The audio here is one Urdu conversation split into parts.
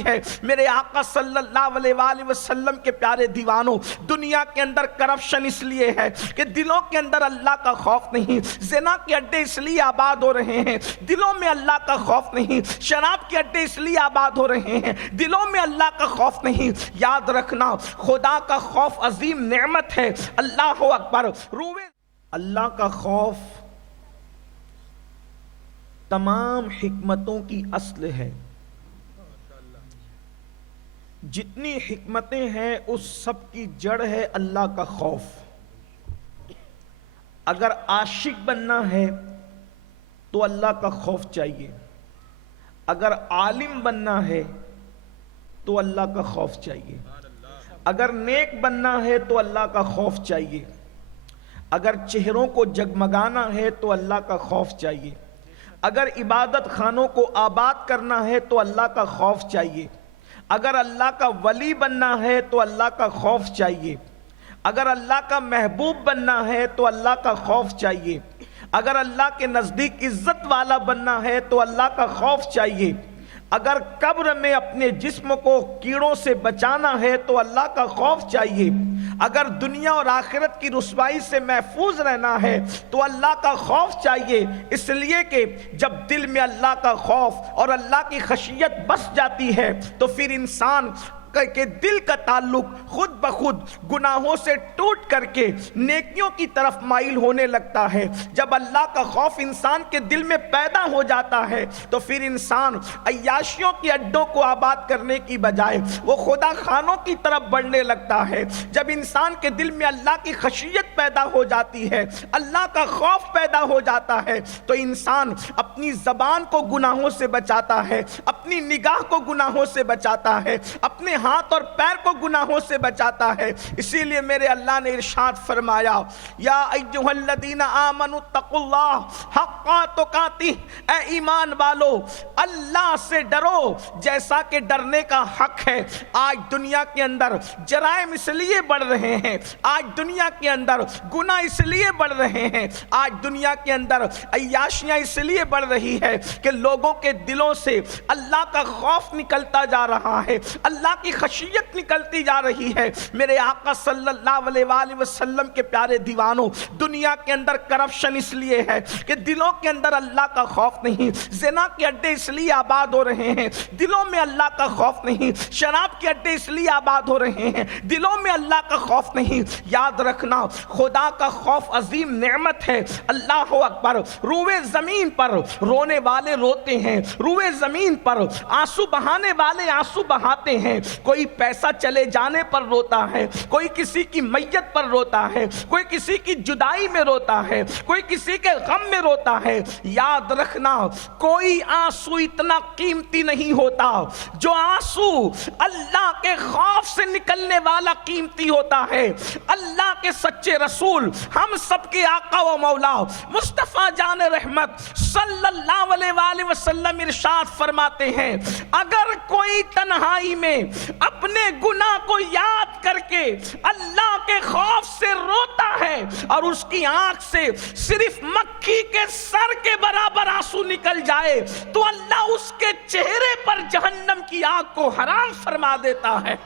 جاتی ہے۔ میرے آقا صلی اللہ علیہ وآلہ وسلم کے پیارے دیوانوں، دنیا کے اندر کرپشن اس لیے ہے کہ دلوں کے اندر اللہ کا خوف نہیں، زنا کے اڈے اس لیے آباد ہو رہے ہیں، دلوں میں اللہ کا خوف نہیں، شراب کے اڈے اس لیے آباد ہو رہے ہیں، دلوں میں اللہ کا خوف نہیں۔ یاد رکھنا، خدا کا خوف عظیم نعمت ہے۔ اللہ اکبر۔ اللہ کا خوف تمام حکمتوں کی اصل ہے۔ جتنی حکمتیں ہیں اس سب کی جڑ ہے اللہ کا خوف۔ اگر عاشق بننا ہے تو اللہ کا خوف چاہیے، اگر عالم بننا ہے تو اللہ کا خوف چاہیے، اگر نیک بننا ہے تو اللہ کا خوف چاہیے، اگر چہروں کو جگمگانا ہے تو اللہ کا خوف چاہیے، اگر عبادت خانوں کو آباد کرنا ہے تو اللہ کا خوف چاہیے، اگر اللہ کا ولی بننا ہے تو اللہ کا خوف چاہیے، اگر اللہ کا محبوب بننا ہے تو اللہ کا خوف چاہیے، اگر اللہ کے نزدیک عزت والا بننا ہے تو اللہ کا خوف چاہیے، اگر قبر میں اپنے جسم کو کیڑوں سے بچانا ہے تو اللہ کا خوف چاہیے، اگر دنیا اور آخرت کی رسوائی سے محفوظ رہنا ہے تو اللہ کا خوف چاہیے۔ اس لیے کہ جب دل میں اللہ کا خوف اور اللہ کی خشیت بس جاتی ہے تو پھر انسان کہ دل کا تعلق خود بخود گناہوں سے ٹوٹ کر کے نیکیوں کی طرف مائل ہونے لگتا ہے۔ جب اللہ کا خوف انسان کے دل میں پیدا ہو جاتا ہے تو پھر انسان عیاشیوں کے اڈوں کو آباد کرنے کی بجائے وہ خدا خانوں کی طرف بڑھنے لگتا ہے۔ جب انسان کے دل میں اللہ کی خشیت پیدا ہو جاتی ہے، اللہ کا خوف پیدا ہو جاتا ہے تو انسان اپنی زبان کو گناہوں سے بچاتا ہے، اپنی نگاہ کو گناہوں سے بچاتا ہے، اپنے ہاتھ اور پیر کو گناہوں سے بچاتا ہے۔ اسی لیے میرے اللہ نے ارشاد فرمایا، یا ایھا الذین آمنوا اتقوا اللہ حق تقاتہ، اے ایمان والو اللہ سے ڈرو جیسا کہ ڈرنے کا حق ہے۔ آج دنیا کے اندر جرائم اس لیے بڑھ رہے ہیں، آج دنیا کے اندر گناہ اس لیے بڑھ رہے ہیں، آج دنیا کے اندر عیاشیاں اس لیے بڑھ رہی ہے کہ لوگوں کے دلوں سے اللہ کا خوف نکلتا جا رہا ہے، اللہ کی خشیت نکلتی جا رہی ہے۔ میرے آقا صلی اللہ علیہ وآلہ وسلم کے پیارے دیوانوں، دنیا کے اندر کرپشن اس لیے ہے کہ دلوں کے اندر اللہ کا خوف نہیں، زنا کے اڈے اس لیے آباد ہو رہے ہیں، دلوں میں اللہ کا خوف نہیں، شراب کے اڈے اس لیے آباد ہو رہے ہیں، دلوں میں اللہ کا خوف نہیں۔ یاد رکھنا، خدا کا خوف عظیم نعمت ہے۔ اللہ اکبر۔ روئے زمین پر رونے والے روتے ہیں، روئے زمین پر آنسو بہانے والے آنسو بہاتے ہیں۔ کوئی پیسہ چلے جانے پر روتا ہے، کوئی کسی کی میت پر روتا ہے، کوئی کسی کی جدائی میں روتا ہے، کوئی کسی کے غم میں روتا ہے۔ یاد رکھنا، کوئی آنسو اتنا قیمتی نہیں ہوتا جو آنسو اللہ کے خوف سے نکلنے والا قیمتی ہوتا ہے۔ اللہ کے سچے رسول، ہم سب کے آقا و مولا مصطفیٰ جان رحمت صلی اللہ علیہ وآلہ وسلم ارشاد فرماتے ہیں، اگر کوئی تنہائی میں اپنے گناہ کو یاد کر کے اللہ کے خوف سے روتا ہے اور اس کی آنکھ سے صرف مکھی کے سر کے برابر آنسو نکل جائے تو اللہ اس کے چہرے پر جہنم کی آگ کو حرام فرما دیتا ہے۔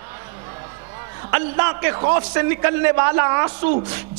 اللہ کے خوف سے نکلنے والا آنسو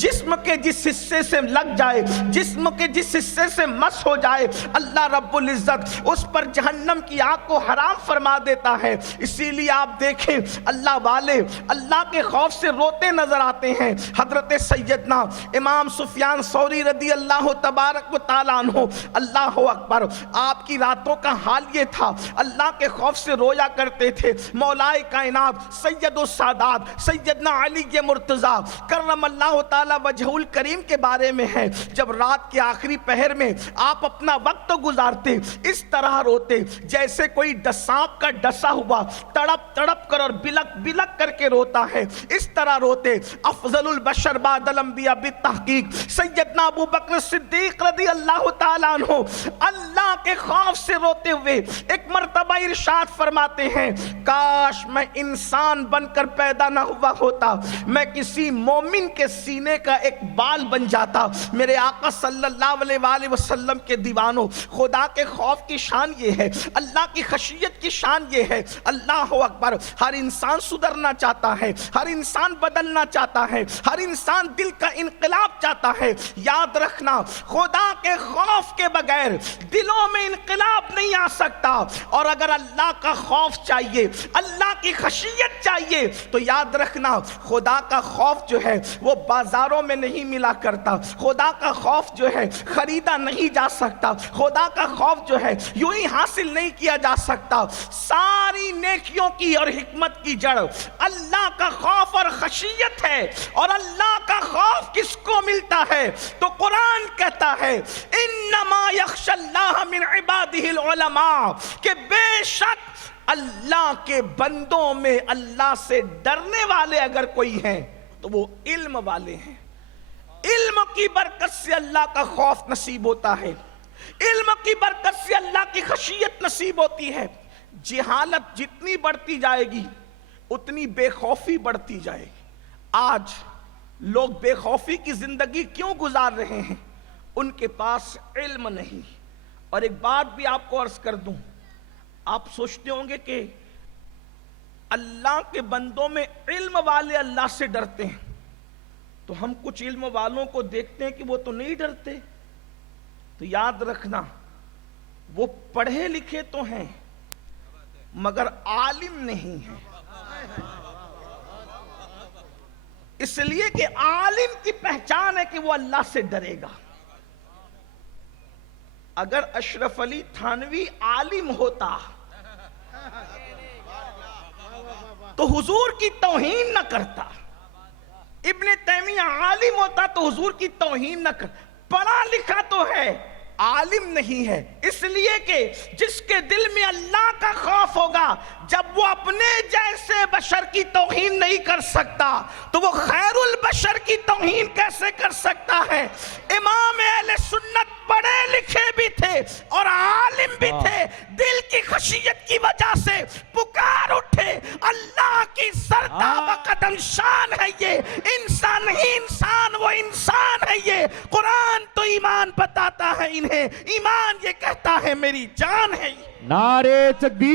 جسم کے جس حصے سے لگ جائے، جسم کے جس حصے سے مس ہو جائے، اللہ رب العزت اس پر جہنم کی آگ کو حرام فرما دیتا ہے۔ اسی لیے آپ دیکھیں اللہ والے اللہ کے خوف سے روتے نظر آتے ہیں۔ حضرت سیدنا امام سفیان ثوری رضی اللہ تبارک و تعالیٰ عنہ، اللہ اکبر، آپ کی راتوں کا حال یہ تھا، اللہ کے خوف سے رویا کرتے تھے۔ مولائے کائنات سید السادات سیدنا علی مرتضیٰ کرم اللہ تعالی وجہ الکریم کے بارے میں ہے، جب رات کے آخری پہر میں آپ اپنا وقت گزارتے اس طرح روتے جیسے کوئی سانپ کا ڈسا ہوا تڑپ تڑپ کر اور بلک بلک کر کے روتا ہے، اس طرح روتے۔ افضل البشر بعد الانبیاء بالتحقیق سیدنا ابو بکر صدیق رضی اللہ تعالیٰ عنہ اللہ کے خوف سے روتے ہوئے ایک مرتبہ ارشاد فرماتے ہیں، کاش میں انسان بن کر پیدا نہ ہوا ہوتا میں کسی مومن کے سینے کا ایک بال بن جاتا۔ میرے آقا صلی اللہ علیہ وآلہ وسلم کے دیوانوں، خدا کے خوف کی شان یہ ہے، اللہ کی خشیت کی شان یہ ہے۔ اللہ اکبر، ہر انسان سدھرنا چاہتا ہے، ہر انسان بدلنا چاہتا ہے، ہر انسان دل کا انقلاب چاہتا ہے۔ یاد رکھنا، خدا کے خوف کے بغیر دلوں میں انقلاب نہیں آ سکتا، اور اگر اللہ کا خوف چاہیے، اللہ کی خشیت چاہیے، تو یاد رکھنا خدا کا خوف جو ہے وہ بازاروں میں نہیں ملا کرتا، خدا کا خوف جو ہے خریدا نہیں جا سکتا، خدا کا خوف جو ہے یوں ہی حاصل نہیں کیا جا سکتا۔ ساری نیکیوں کی اور حکمت کی جڑ اللہ کا خوف اور خشیت ہے۔ اور اللہ کا خوف کس کو ملتا ہے؟ تو قرآن کہتا ہے انما یخشی اللہ من عبادہ العلماء، کہ بے شک اللہ کے بندوں میں اللہ سے ڈرنے والے اگر کوئی ہیں تو وہ علم والے ہیں۔ علم کی برکت سے اللہ کا خوف نصیب ہوتا ہے، علم کی برکت سے اللہ کی خشیت نصیب ہوتی ہے۔ جہالت جتنی بڑھتی جائے گی اتنی بے خوفی بڑھتی جائے گی۔ آج لوگ بے خوفی کی زندگی کیوں گزار رہے ہیں؟ ان کے پاس علم نہیں۔ اور ایک بات بھی آپ کو عرض کر دوں، آپ سوچتے ہوں گے کہ اللہ کے بندوں میں علم والے اللہ سے ڈرتے ہیں، تو ہم کچھ علم والوں کو دیکھتے ہیں کہ وہ تو نہیں ڈرتے۔ تو یاد رکھنا، وہ پڑھے لکھے تو ہیں مگر عالم نہیں ہیں، اس لیے کہ عالم کی پہچان ہے کہ وہ اللہ سے ڈرے گا۔ اگر اشرف علی تھانوی عالم ہوتا تو حضور کی توہین نہ کرتا، ابن تیمیہ عالم ہوتا تو حضور کی توہین نہ کرتا۔ پڑھا لکھا تو ہے، عالم نہیں ہے، اس لیے کہ جس کے دل میں اللہ کا خوف ہوگا، جب وہ اپنے جیسے بشر کی توہین نہیں کر سکتا تو وہ خیر البشر کی توہین کیسے کر سکتا ہے؟ امام اہل سنت پڑھے لکھے بھی تھے اور عالم بھی تھے، دل کی خشیت کی وجہ سے پکار اٹھے، اللہ کی سردہ بقدم شان ہے یہ، انسان نہیں انسان، وہ انسان ہے یہ۔ قرآن تو ایمان بتاتا ہے انہیں، ایمان یہ کہتا ہے میری جان ہے۔ نعرہ تکبیر۔